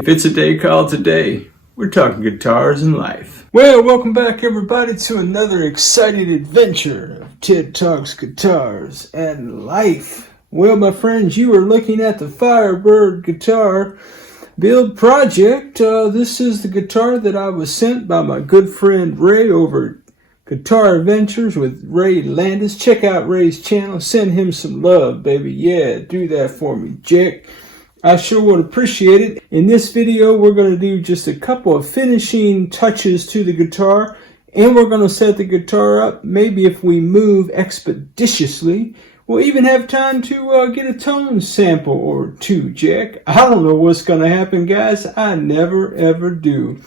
If it's a day called today, we're talking guitars and life. Well, welcome back everybody to another exciting adventure of Ted Talks Guitars and Life. Well, my friends, you are looking at the Firebird Guitar Build Project. This is the guitar that I was sent by my good friend Ray over Guitar Adventures with Ray Landis. Check out Ray's channel. Send him some love, baby. Yeah, do that for me, Jack. I sure would appreciate it. In this video, we're going to do just a couple of finishing touches to the guitar, and we're going to set the guitar up. Maybe if we move expeditiously, we'll even have time to get a tone sample or two, Jack. I don't know what's going to happen, guys. I never, ever do.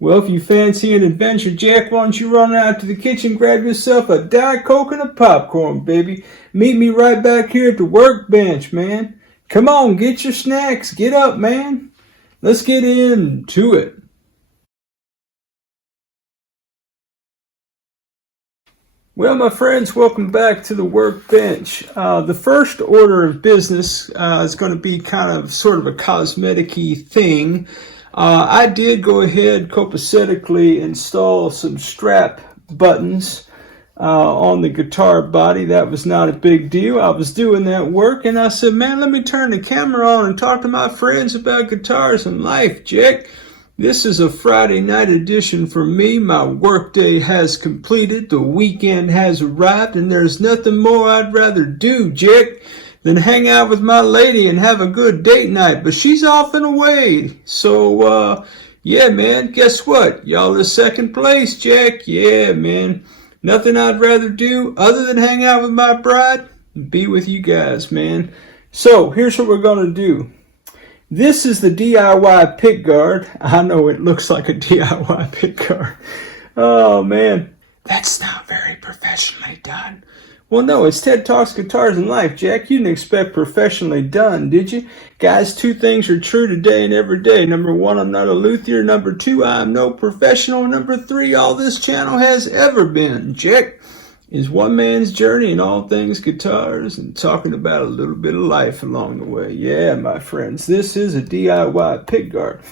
Well, if you fancy an adventure, Jack, why don't you run out to the kitchen, grab yourself a Diet Coke and a popcorn, baby. Meet me right back here at the workbench, man. Come on, get your snacks. Get up, man. Let's get into it. Well, my friends, welcome back to the workbench. The first order of business is going to be kind of sort of a cosmetic-y thing. I did go ahead copacetically install some strap buttons on the guitar body. That was not a big deal. I was doing that work and I said, man, let me turn the camera on and talk to my friends about guitars and life, Jack. This is a Friday night edition for me. My workday has completed. The weekend has arrived and there's nothing more I'd rather do, Jack, than hang out with my lady and have a good date night. But she's off and away. So, yeah, man, guess what? Y'all are second place, Jack. Yeah, man. Nothing I'd rather do other than hang out with my bride and be with you guys, man. So here's what we're going to do. This is the DIY pickguard. I know it looks like a DIY pickguard. Oh, man. That's not very professionally done. Well, no, it's Ted Talks Guitars and Life, Jack. You didn't expect professionally done, did you? Guys, two things are true today and every day. Number one, I'm not a luthier. Number two, I'm no professional. Number three, all this channel has ever been, Jack, is one man's journey in all things guitars and talking about a little bit of life along the way. Yeah, my friends, this is a DIY pickguard.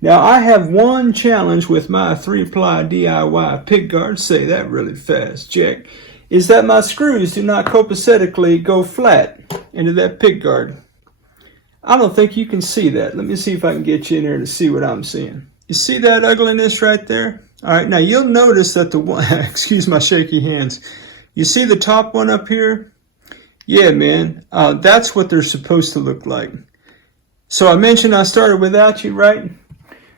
Now, I have one challenge with my 3-ply DIY pickguard. Say that really fast, Jack. Is that my screws do not copacetically go flat into that pickguard. I don't think you can see that. Let me see if I can get you in here to see what I'm seeing. You see that ugliness right there? All right, now you'll notice that the one, excuse my shaky hands. You see the top one up here? Yeah, man, that's what they're supposed to look like. So I mentioned I started without you, right?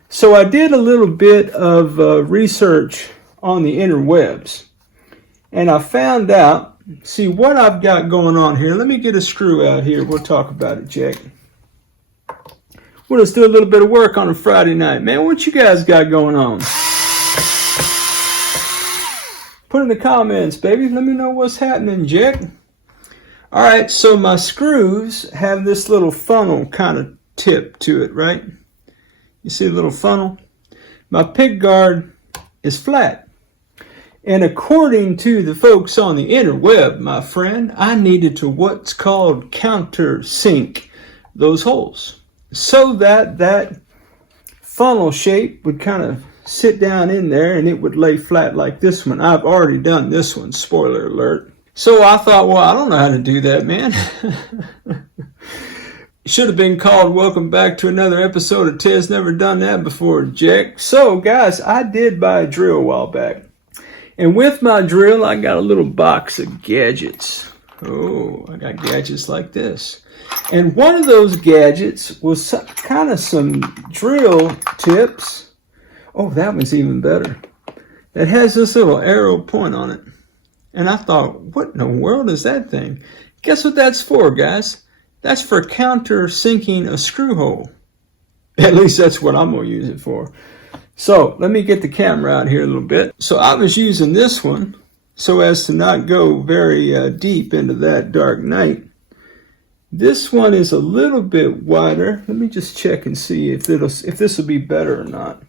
So I did a little bit of research on the interwebs. And I found out, see what I've got going on here. Let me get a screw out here. We'll talk about it, Jack. We'll just do a little bit of work on a Friday night. Man, what you guys got going on? Put in the comments, baby. Let me know what's happening, Jack. All right, so my screws have this little funnel kind of tip to it, right? You see the little funnel? My pickguard is flat. And according to the folks on the interweb, my friend, I needed to what's called countersink those holes so that that funnel shape would kind of sit down in there and it would lay flat like this one. I've already done this one, spoiler alert. So I thought, well, I don't know how to do that, man. Should have been called welcome back to another episode of Ted's Never Done That Before, Jack. So, guys, I did buy a drill a while back. And with my drill, I got a little box of gadgets. Oh, I got gadgets like this. And one of those gadgets was kind of some drill tips. Oh, that one's even better. That has this little arrow point on it. And I thought, what in the world is that thing? Guess what that's for, guys? That's for countersinking a screw hole. At least that's what I'm going to use it for. So let me get the camera out here a little bit. So I was using this one so as to not go very deep into that dark night. This one is a little bit wider. Let me just check and see if this will be better or not.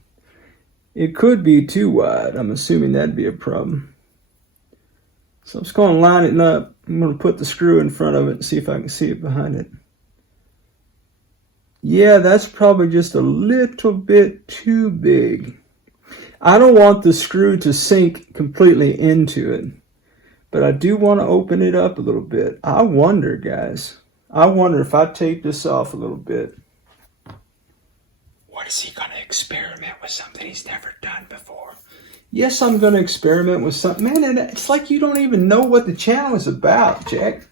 It could be too wide. I'm assuming that'd be a problem. So I'm just going to line it up. I'm going to put the screw in front of it and see if I can see it behind it. Yeah, that's probably just a little bit too big. I don't want the screw to sink completely into it, but I do want to open it up a little bit. I wonder, guys, I wonder if I take this off a little bit. What is he going to experiment with something he's never done before? Yes, I'm going to experiment with something. Man, and it's like you don't even know what the channel is about, Jack.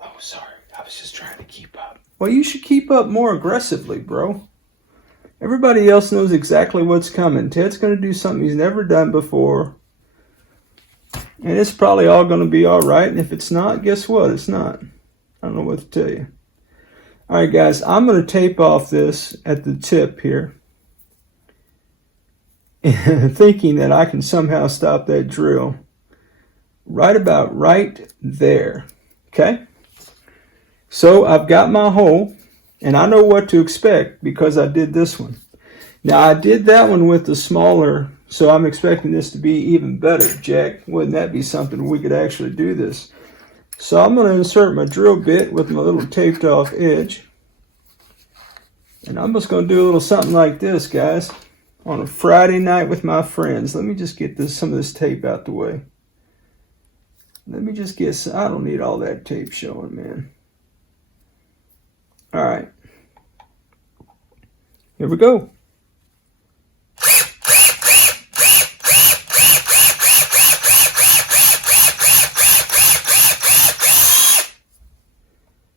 Oh, sorry. I was just trying to keep up. Well, you should keep up more aggressively, bro. Everybody else knows exactly what's coming. Ted's going to do something he's never done before. And it's probably all going to be all right. And if it's not, guess what? It's not. I don't know what to tell you. All right, guys. I'm going to tape off this at the tip here. Thinking that I can somehow stop that drill right about right there. Okay? So I've got my hole, and I know what to expect because I did this one. Now, I did that one with the smaller, so I'm expecting this to be even better, Jack. Wouldn't that be something we could actually do this? So I'm going to insert my drill bit with my little taped off edge. And I'm just going to do a little something like this, guys, on a Friday night with my friends. Let me just get some of this tape out the way. Let me just get, I don't need all that tape showing, man. All right. Here we go.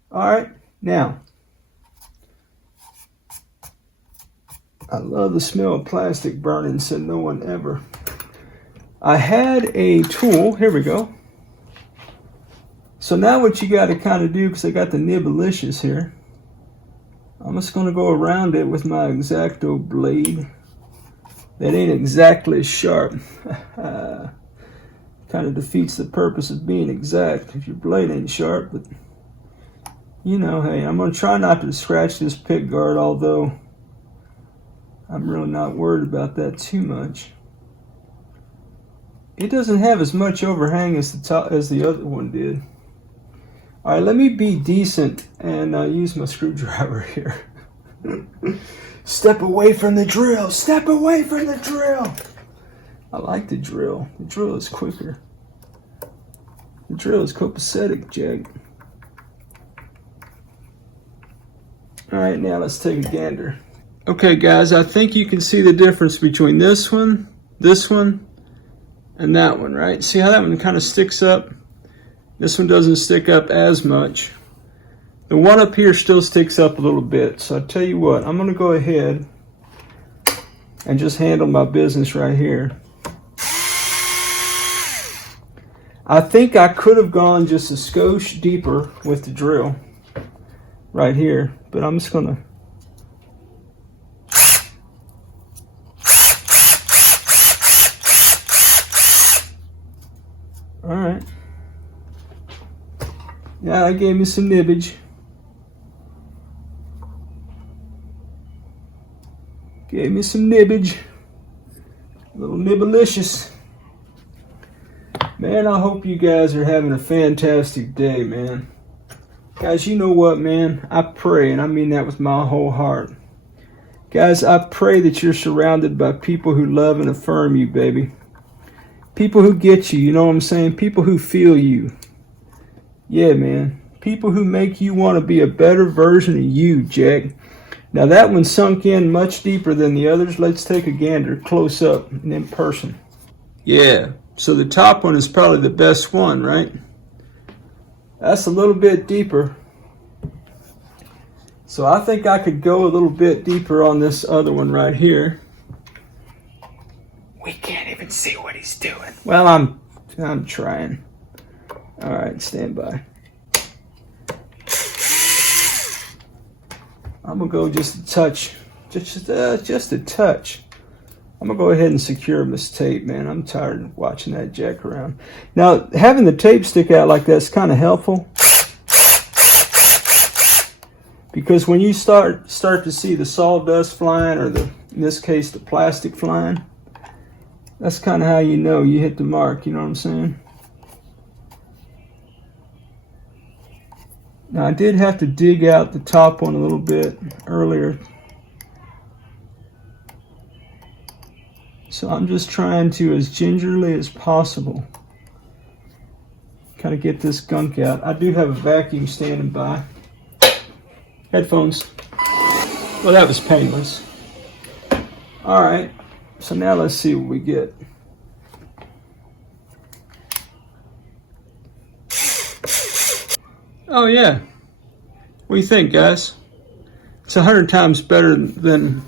All right, now, I love the smell of plastic burning, said no one ever. I had a tool, here we go. So now what you got to kind of do, because I got the nibblicious here, I'm just going to go around it with my X-Acto blade. That ain't exactly sharp. Kind of defeats the purpose of being exact if your blade ain't sharp, but you know, hey, I'm going to try not to scratch this pick guard, although I'm really not worried about that too much. It doesn't have as much overhang as the other one did. All right, let me be decent and use my screwdriver here. Step away from the drill. Step away from the drill. I like the drill. The drill is quicker. The drill is copacetic, Jack. All right, now let's take a gander. Okay, guys, I think you can see the difference between this one, and that one, right? See how that one kind of sticks up? This one doesn't stick up as much. The one up here still sticks up a little bit. So I'll tell you what, I'm going to go ahead and just handle my business right here. I think I could have gone just a skosh deeper with the drill right here, but I'm just going to all right. Yeah, that gave me some nibbage. Gave me some nibbage. A little nibblicious. Man, I hope you guys are having a fantastic day, man. Guys, you know what, man? I pray, and I mean that with my whole heart. Guys, I pray that you're surrounded by people who love and affirm you, baby. People who get you, you know what I'm saying? People who feel you. Yeah, man. People who make you want to be a better version of you, Jack. Now that one sunk in much deeper than the others. Let's take a gander close up and in person. Yeah, so the top one is probably the best one, right? That's a little bit deeper. So I think I could go a little bit deeper on this other one right here. We can't even see what he's doing. Well, I'm trying. All right, stand by. I'm gonna go just a touch, just a touch. I'm gonna go ahead and secure this tape, man. I'm tired of watching that jack around. Now, having the tape stick out like that's kind of helpful, because when you start to see the sawdust flying, or in this case the plastic flying, that's kind of how you know you hit the mark. You know what I'm saying? Now I did have to dig out the top one a little bit earlier. So I'm just trying to, as gingerly as possible, kind of get this gunk out. I do have a vacuum standing by. Headphones. Well, that was painless. All right, so now let's see what we get. Oh yeah, what do you think, guys? It's 100 times better than,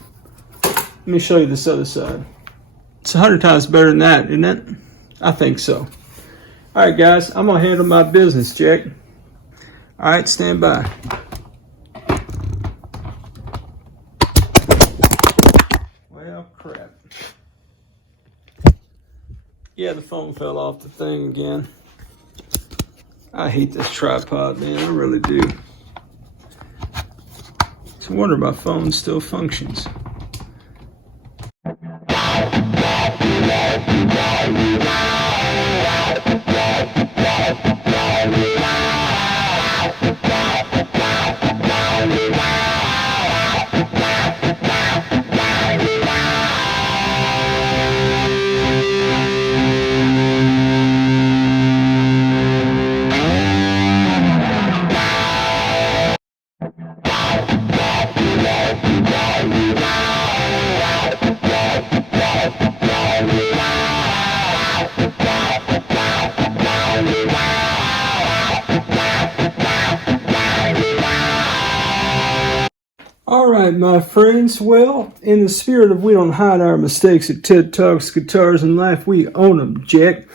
let me show you this other side. It's 100 times better than that, isn't it? I think so. All right, guys, I'm gonna handle my business, Jack. All right, stand by. Well, crap. Yeah, the phone fell off the thing again. I hate this tripod, man, I really do. It's a wonder my phone still functions. All right, my friends. Well, in the spirit of we don't hide our mistakes at TED Talks, Guitars, and Life, we own them, Jack.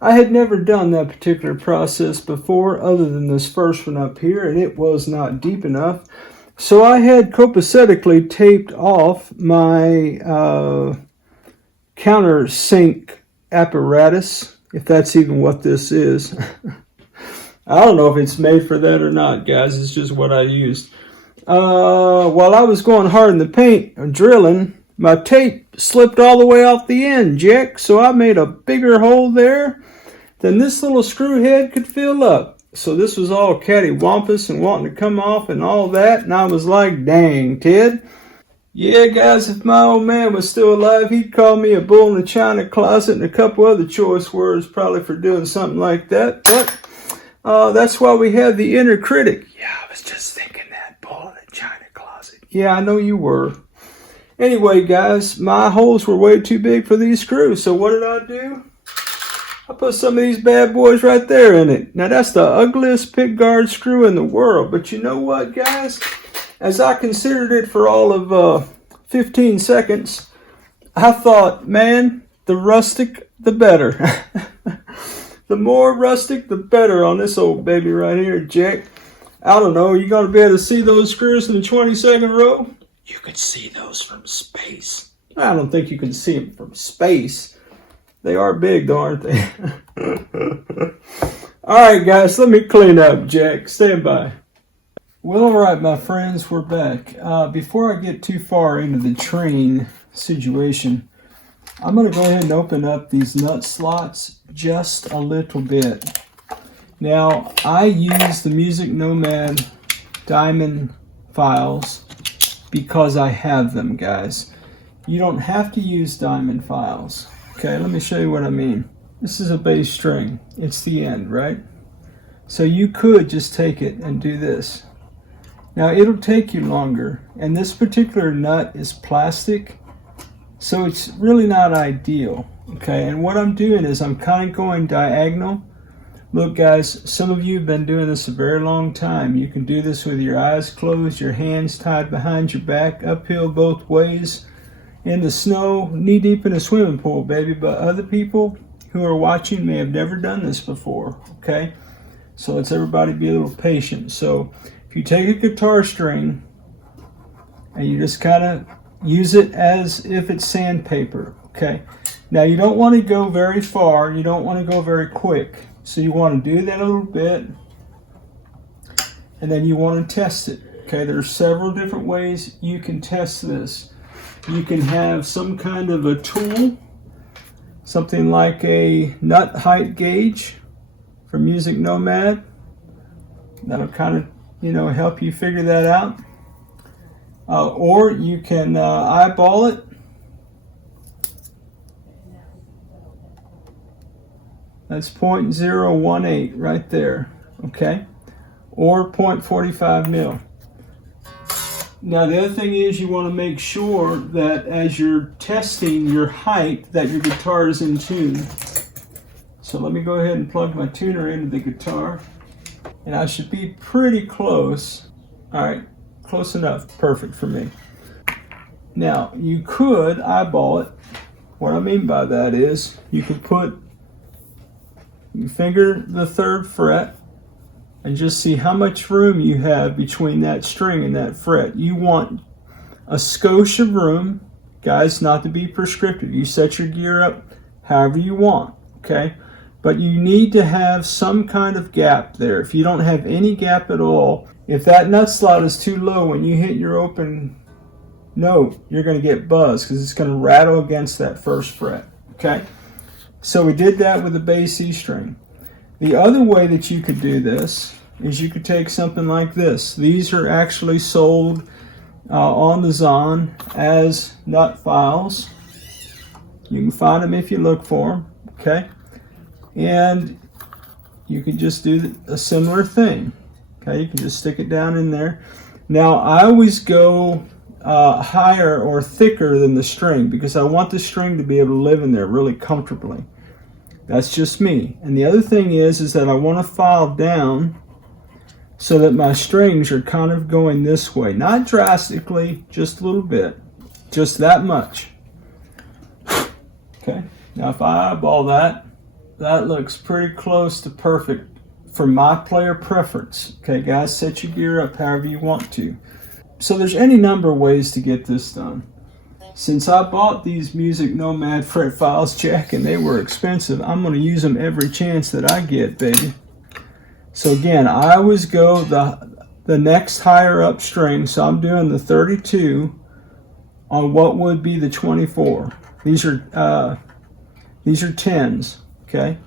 I had never done that particular process before other than this first one up here, and it was not deep enough. So I had copacetically taped off my countersink apparatus, if that's even what this is. I don't know if it's made for that or not, guys. It's just what I used. While I was going hard in the paint and drilling, my tape slipped all the way off the end, Jack. So I made a bigger hole there than this little screw head could fill up. So this was all cattywampus and wanting to come off and all that. And I was like, dang, Ted. Yeah, guys, if my old man was still alive, he'd call me a bull in the china closet and a couple other choice words probably for doing something like that. But that's why we have the inner critic. Yeah, I was just thinking that, bull in the china closet. Yeah, I know you were. Anyway, guys, my holes were way too big for these screws. So what did I do? I put some of these bad boys right there in it. Now, that's the ugliest pickguard screw in the world. But you know what, guys? As I considered it for all of 15 seconds, I thought, man, the rustic, the better. The more rustic, the better on this old baby right here, Jack. I don't know, are you going to be able to see those screws in the 22nd row? You could see those from space. I don't think you can see them from space. They are big, though, aren't they? All right, guys, let me clean up, Jack. Stand by. Well, all right, my friends, we're back. Before I get too far into the train situation, I'm going to go ahead and open up these nut slots just a little bit. Now, I use the Music Nomad diamond files because I have them, guys. You don't have to use diamond files. Okay, let me show you what I mean. This is a bass string. It's the end, right? So you could just take it and do this. Now, it'll take you longer, and this particular nut is plastic, so it's really not ideal. Okay, and what I'm doing is I'm kind of going diagonal. Look, guys, some of you have been doing this a very long time. You can do this with your eyes closed, your hands tied behind your back, uphill both ways, in the snow, knee deep in a swimming pool, baby. But other people who are watching may have never done this before, okay? So let's everybody be a little patient. So if you take a guitar string and you just kind of use it as if it's sandpaper, okay? Now you don't want to go very far, you don't want to go very quick. So you want to do that a little bit, and then you want to test it, okay? There's several different ways you can test this. You can have some kind of a tool, something like a nut height gauge from Music Nomad. That'll kind of help you figure that out. Or you can eyeball it. That's 0.018 right there, okay? Or 0.45 mil. Now the other thing is you want to make sure that as you're testing your height that your guitar is in tune. So let me go ahead and plug my tuner into the guitar. And I should be pretty close. All right, close enough, perfect for me. Now you could eyeball it. What I mean by that is you could you finger the 3rd fret and just see how much room you have between that string and that fret. You want a skosh of room, guys, not to be prescriptive. You set your gear up however you want, okay? But you need to have some kind of gap there. If you don't have any gap at all, if that nut slot is too low when you hit your open note, you're going to get buzzed because it's going to rattle against that 1st fret, okay? So we did that with the bass E string. The other way that you could do this is you could take something like this. These are actually sold on the Zon as nut files. You can find them if you look for them, okay? And you can just do a similar thing, okay? You can just stick it down in there. Now I always go higher or thicker than the string because I want the string to be able to live in there really comfortably. That's just me. And the other thing is that I want to file down so that my strings are kind of going this way. Not drastically, just a little bit. Just that much. Okay, now if I eyeball that, that looks pretty close to perfect for my player preference. Okay, guys, set your gear up however you want to. So there's any number of ways to get this done. Since I bought these Music Nomad fret files, Jack, and they were expensive, I'm going to use them every chance that I get, baby. So again, I always go the next higher up string, so I'm doing the 32 on what would be the 24. These are 10s, okay?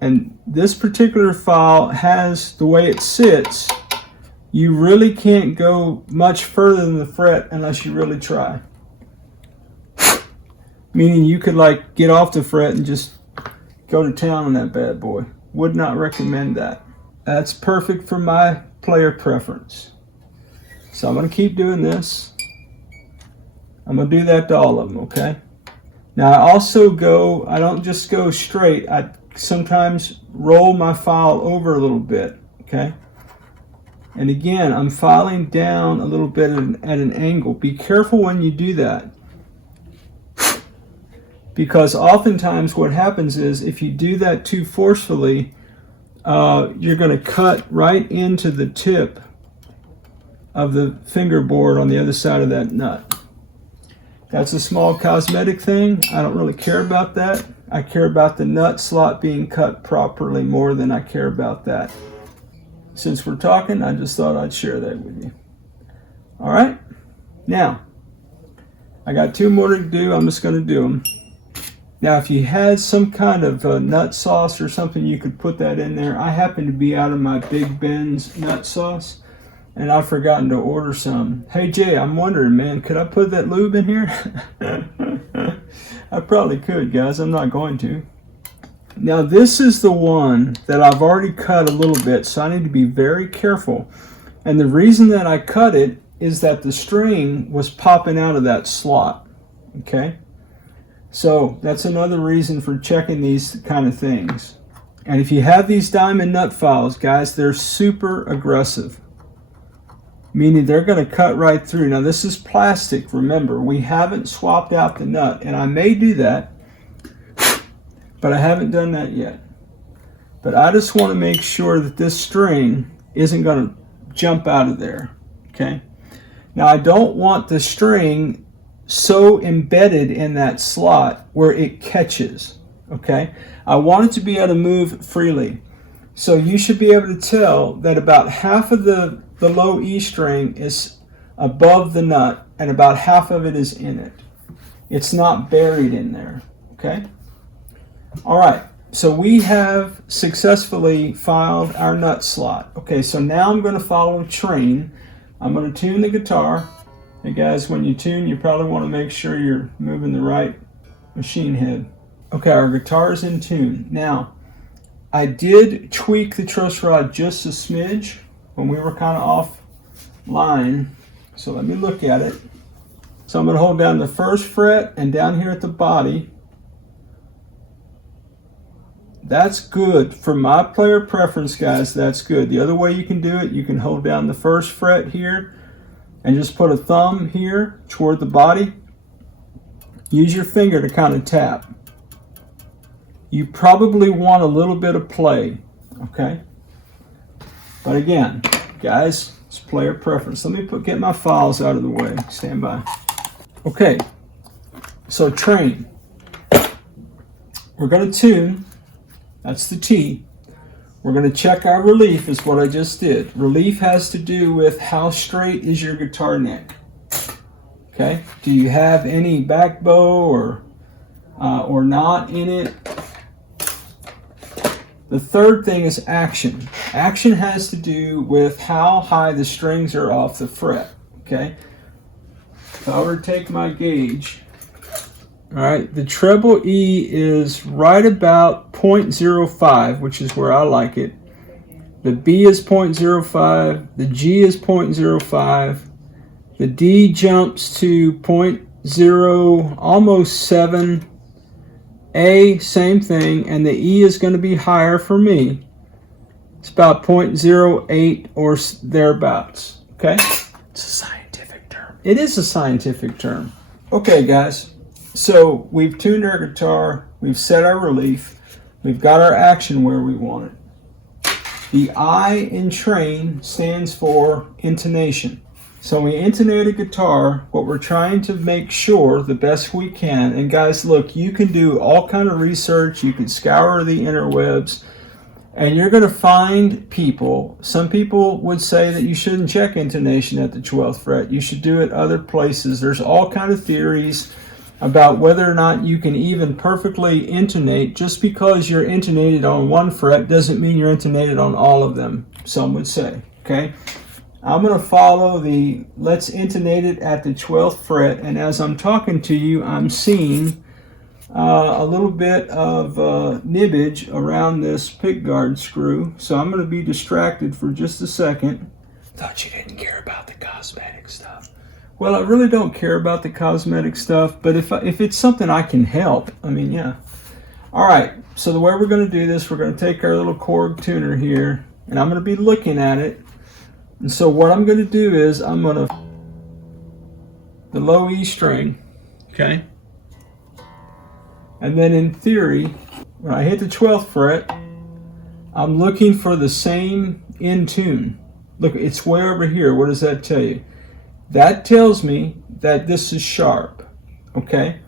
And this particular file has, the way it sits, you really can't go much further than the fret unless you really try. Meaning you could like get off the fret and just go to town on that bad boy. Would not recommend that. That's perfect for my player preference. So I'm going to keep doing this. I'm going to do that to all of them, okay? Now I also I don't just go straight. I sometimes roll my file over a little bit, okay? And again, I'm filing down a little bit at an angle. Be careful when you do that. Because oftentimes what happens is if you do that too forcefully, you're going to cut right into the tip of the fingerboard on the other side of that nut. That's a small cosmetic thing. I don't really care about that. I care about the nut slot being cut properly more than I care about that. Since we're talking, I just thought I'd share that with you. All right, now I got 2 more to do. I'm just going to do them. Now, if you had some kind of nut sauce or something, you could put that in there. I happen to be out of my Big Ben's nut sauce, and I've forgotten to order some. Hey Jay, I'm wondering, man, could I put that lube in here? I probably could, guys. I'm not going to. Now this is the one that I've already cut a little bit, so I need to be very careful. And the reason that I cut it is that the string was popping out of that slot, okay? So that's another reason for checking these kind of things. And if you have these diamond nut files, guys, they're super aggressive. Meaning they're going to cut right through. Now this is plastic, remember. We haven't swapped out the nut, and I may do that. But I haven't done that yet. But I just want to make sure that this string isn't going to jump out of there, okay? Now I don't want the string so embedded in that slot where it catches, okay? I want it to be able to move freely. So you should be able to tell that about half of the low E string is above the nut and about half of it is in it. It's not buried in there, okay? All right, So we have successfully filed our nut slot. Okay, so now I'm going to follow a train. I'm going to tune the guitar. Hey guys, when you tune, you probably want to make sure you're moving the right machine head. Okay, our guitar is in tune. Now, I did tweak the truss rod just a smidge when we were kind of off line. So let me look at it. So I'm going to hold down the first fret and down here at the body. That's good. For my player preference, guys, that's good. The other way you can do it, you can hold down the first fret here and just put a thumb here toward the body. Use your finger to kind of tap. You probably want a little bit of play, okay? But again, guys, it's player preference. Let me get my files out of the way. Stand by. Okay, so train. We're going to tune. That's the T. We're going to check our relief is what I just did. Relief has to do with how straight is your guitar neck. Okay, do you have any back bow or not in it? The third thing is action. Action has to do with how high the strings are off the fret. Okay, if I were to take my gauge, all right, the treble E is right about 0.05, which is where I like it. The B is 0.05, the G is 0.05, the D jumps to 0.0, almost 7. A, same thing, and the E is going to be higher for me. It's about 0.08 or thereabouts, okay? It's a scientific term. It is a scientific term. Okay, guys. So we've tuned our guitar, we've set our relief, we've got our action where we want it. The I in train stands for intonation. So when we intonate a guitar, what we're trying to make sure the best we can, and guys, look, you can do all kind of research, you can scour the interwebs, and you're going to find people, some people would say that you shouldn't check intonation at the 12th fret, you should do it other places. There's all kind of theories about whether or not you can even perfectly intonate. Just because you're intonated on one fret doesn't mean you're intonated on all of them, some would say, okay? I'm going to follow the let's intonate it at the 12th fret, and as I'm talking to you, I'm seeing a little bit of nibbage around this pickguard screw, so I'm going to be distracted for just a second. Thought you didn't care about the cosmetic stuff. Well, I really don't care about the cosmetic stuff, but if it's something I can help, I mean, yeah. All right, so the way we're going to do this, we're going to take our little Korg tuner here, and I'm going to be looking at it. And so what I'm going to do is I'm going to the low E string, okay? And then in theory, when I hit the 12th fret, I'm looking for the same in tune. Look, it's way over here. What does that tell you? That tells me that this is sharp, okay?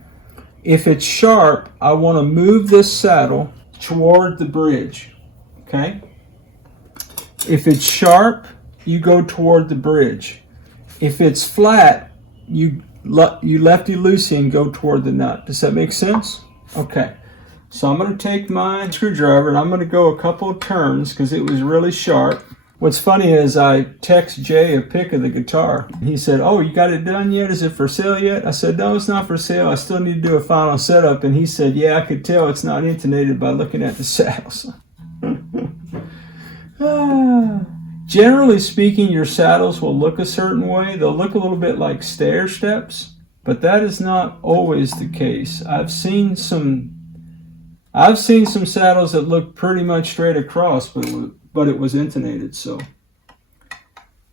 If it's sharp, I want to move this saddle toward the bridge, okay? If it's sharp, you go toward the bridge. If it's flat, you lefty-loosey and go toward the nut. Does that make sense? Okay. So I'm going to take my screwdriver and I'm going to go a couple of turns because it was really sharp. What's funny is I text Jay a pic of the guitar. He said, "Oh, you got it done yet? Is it for sale yet?" I said, "No, it's not for sale. I still need to do a final setup." And he said, "Yeah, I could tell it's not intonated by looking at the saddles." Generally speaking, your saddles will look a certain way. They'll look a little bit like stair steps, but that is not always the case. I've seen some saddles that look pretty much straight across, but it was intonated. So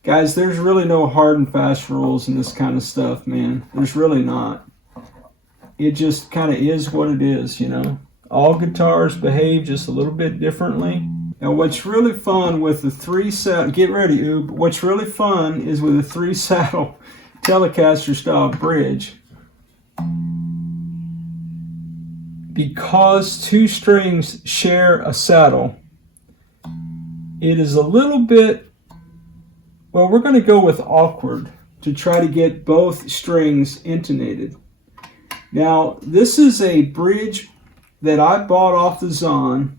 guys, there's really no hard and fast rules in this kind of stuff, man. There's really not. It just kind of is what it is, you know. All guitars behave just a little bit differently. And what's really fun with the 3-saddle, get ready, Oob. What's really fun is with a 3-saddle Ellacaster style bridge, because 2 strings share a saddle, it is a little bit, well, we're going to go with awkward to try to get both strings intonated. Now, this is a bridge that I bought off the Zon,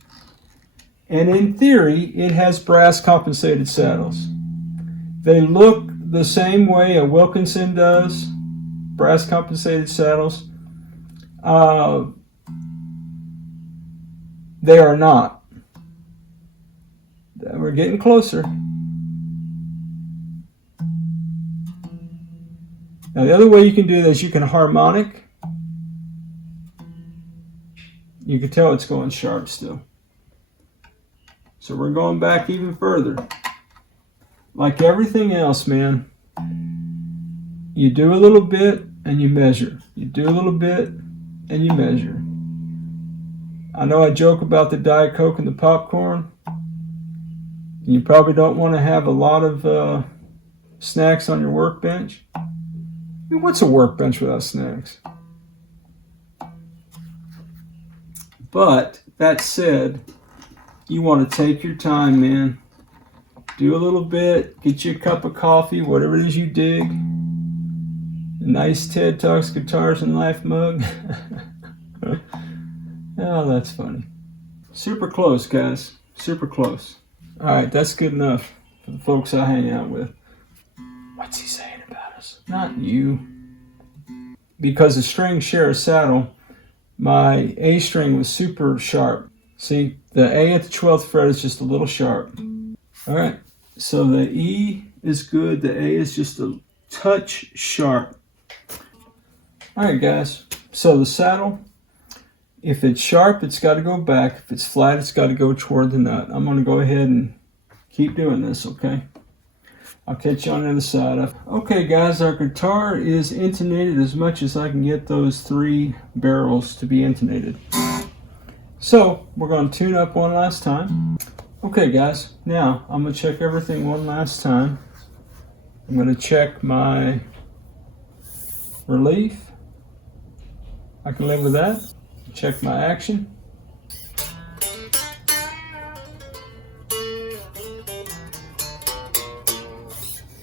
and in theory, it has brass compensated saddles. They look the same way a Wilkinson does, brass compensated saddles. They are not. We're getting closer. Now the other way you can do this, you can harmonic. You can tell it's going sharp still. So we're going back even further. Like everything else, man, you do a little bit and you measure. You do a little bit and you measure. I know I joke about the Diet Coke and the popcorn. You probably don't want to have a lot of snacks on your workbench. I mean, what's a workbench without snacks? But that said, you want to take your time, man. Do a little bit, get you a cup of coffee, whatever it is you dig. A nice Ted Talks Guitars and Life mug. Oh, that's funny. Super close, guys. Super close. All right, that's good enough for the folks I hang out with. What's he saying about us? Not you. Because the strings share a saddle, my A string was super sharp. See, the A at the 12th fret is just a little sharp. All right, so the E is good. The A is just a touch sharp. All right, guys. So the saddle, if it's sharp, it's got to go back. If it's flat, it's got to go toward the nut. I'm going to go ahead and keep doing this, okay? I'll catch you on the other side. Okay, guys, our guitar is intonated as much as I can get those 3 barrels to be intonated. So we're going to tune up one last time. Okay, guys, now I'm going to check everything one last time. I'm going to check my relief. I can live with that. Check my action.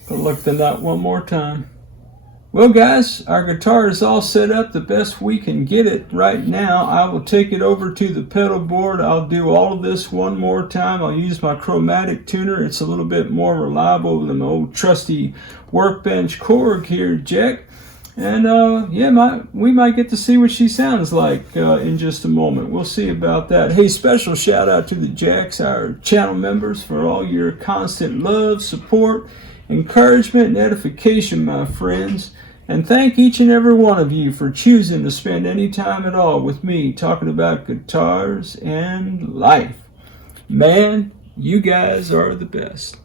Look at the nut one more time. Well, guys, our guitar is all set up the best we can get it right now. I will take it over to the pedal board. I'll do all of this one more time. I'll use my chromatic tuner. It's a little bit more reliable than my old trusty workbench Korg here, Jack. And yeah, we might get to see what she sounds like in just a moment. We'll see about that. Hey, special shout out to the Jacks, our channel members, for all your constant love, support, encouragement, and edification, my friends. And thank each and every one of you for choosing to spend any time at all with me talking about guitars and life. Man, you guys are the best.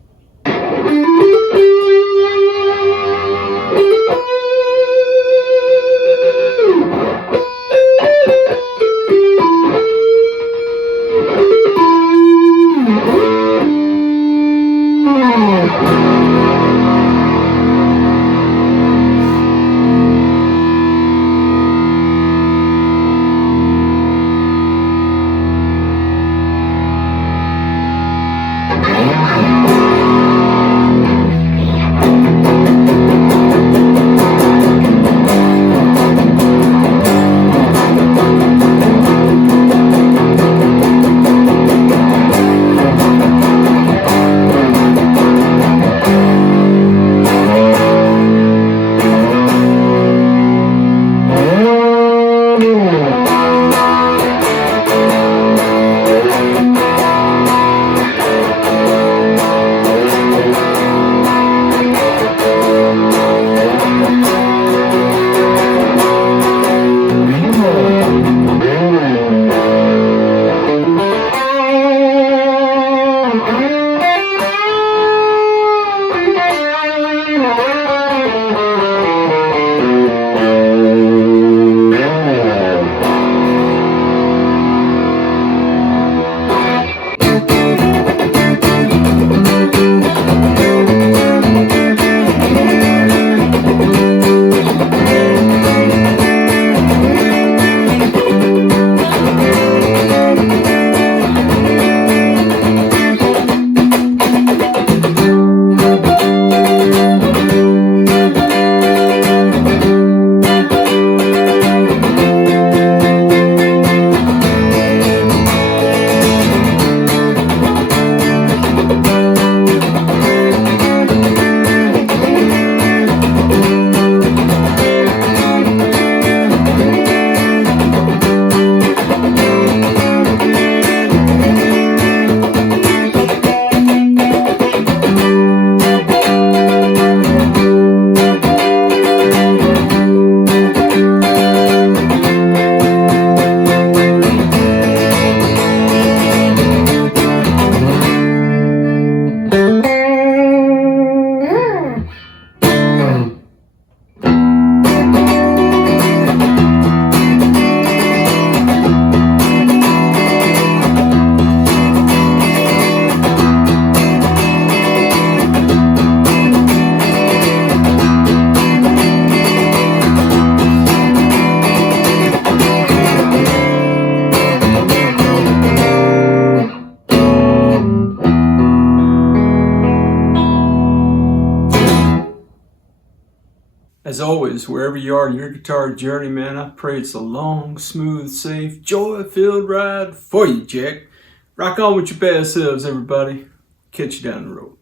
always, wherever you are in your guitar journey, man, I pray it's a long, smooth, safe, joy-filled ride for you, Jack. Rock on with your bad selves, everybody. Catch you down the road.